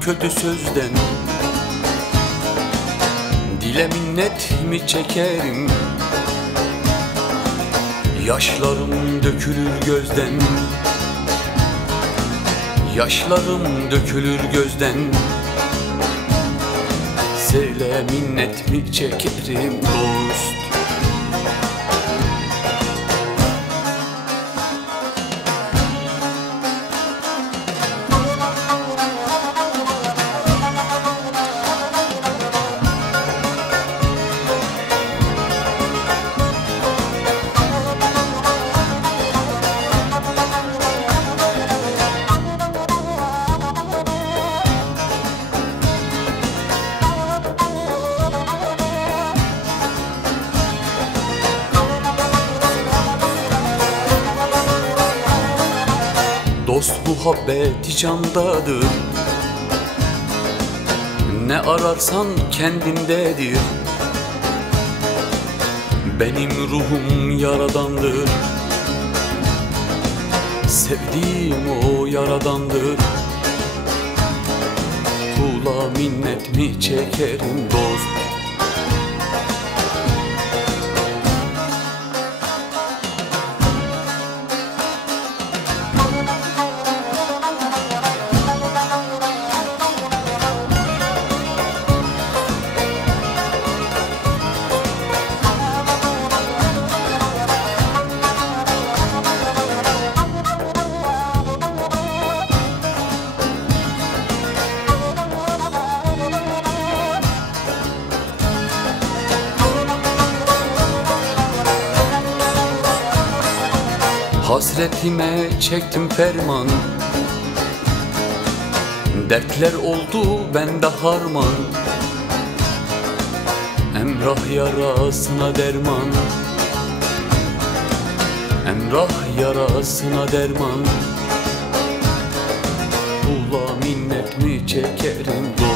kötü sözden, dile minnet mi çekerim? Yaşlarım dökülür gözden, yaşlarım dökülür gözden. Söyle minnet mi çekerim dost? Dost muhabbeti candadır, ne ararsan kendindedir. Benim ruhum yaradandır, sevdiğim o yaradandır. Kula minnet mi çekerim dost? Hasretime çektim ferman, dertler oldu bende harman. Emrah yarasına derman, emrah yarasına derman. Kula minnet mi çekerim dost?